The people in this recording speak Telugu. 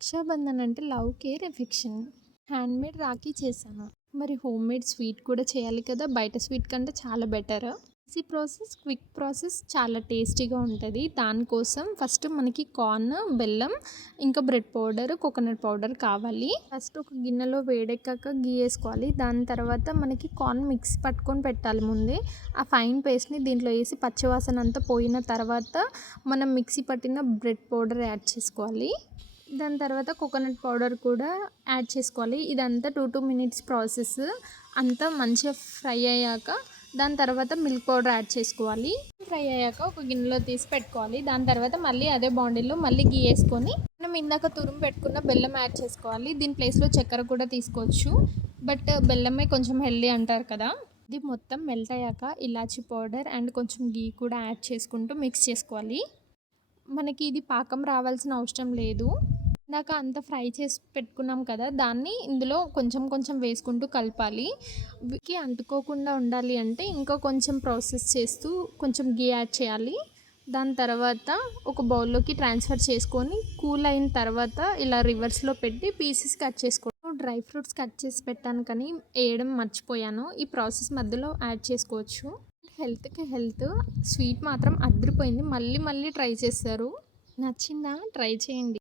రక్షాబంధన్ అంటే love, care, affection. Handmade Rakhi చేశాను. మరి హోమ్‌మేడ్ స్వీట్ కూడా చేయాలి కదా! బయట స్వీట్ కంటే చాలా better. Easy process, quick process, చాలా టేస్టీగా ఉంటది. దానికోసం ఫస్ట్ మనకి కార్న్, బెల్లం, ఇంకా బ్రెడ్ పౌడర్, కోకోనట్ పౌడర్ కావాలి. ఫస్ట్ ఒక గిన్నెలో వేడెక్కాక గీ ఏసుకోవాలి. దాని తర్వాత మనకి కార్న్ మిక్సీ పట్టుకొని పెట్టాలి ముందే. ఆ ఫైన్ పేస్ట్‌ని దీంట్లో ఏసి పచ్చివాసన అంతా పోయిన తర్వాత మనం మిక్సీ పట్టిన బ్రెడ్ పౌడర్ యాడ్ చేసుకోవాలి. దాని తర్వాత కోకోనట్ పౌడర్ కూడా యాడ్ చేసుకోవాలి. ఇదంతా 2 మినిట్స్ ప్రాసెస్. అంతా మంచిగా ఫ్రై అయ్యాక దాని తర్వాత మిల్క్ పౌడర్ యాడ్ చేసుకోవాలి. ఫ్రై అయ్యాక ఒక గిన్నెలో తీసి పెట్టుకోవాలి. దాని తర్వాత మళ్ళీ అదే బాండిల్లో మళ్ళీ గీ వేసుకొని మనం ఇందాక తురుము పెట్టుకున్న బెల్లం యాడ్ చేసుకోవాలి. దీని ప్లేస్లో చక్కెర కూడా తీసుకోవచ్చు. బట్ బెల్లమే కొంచెం హెల్దీ అంటారు కదా. ఇది మొత్తం మెల్ట్ అయ్యాక ఇలాచీ పౌడర్ అండ్ కొంచెం గీ కూడా యాడ్ చేసుకుంటూ మిక్స్ చేసుకోవాలి. మనకి ఇది పాకం రావాల్సిన అవసరం లేదు. ఇందాక అంతా ఫ్రై చేసి పెట్టుకున్నాం కదా, దాన్ని ఇందులో కొంచెం కొంచెం వేసుకుంటూ కలపాలి. వీటికి అంటుకోకుండా ఉండాలి అంటే ఇంకా కొంచెం ప్రాసెస్ చేస్తూ కొంచెం గీ యాడ్ చేయాలి. దాని తర్వాత ఒక బౌల్లోకి ట్రాన్స్ఫర్ చేసుకొని కూల్ అయిన తర్వాత ఇలా రివర్స్లో పెట్టి పీసెస్ కట్ చేసుకోవడం. డ్రై ఫ్రూట్స్ కట్ చేసి పెట్టాను కానీ వేయడం మర్చిపోయాను. ఈ ప్రాసెస్ మధ్యలో యాడ్ చేసుకోవచ్చు. హెల్త్కి హెల్త్. స్వీట్ మాత్రం అదిరిపోయింది. మళ్ళీ మళ్ళీ ట్రై చేస్తారు. నచ్చిందా? ట్రై చేయండి.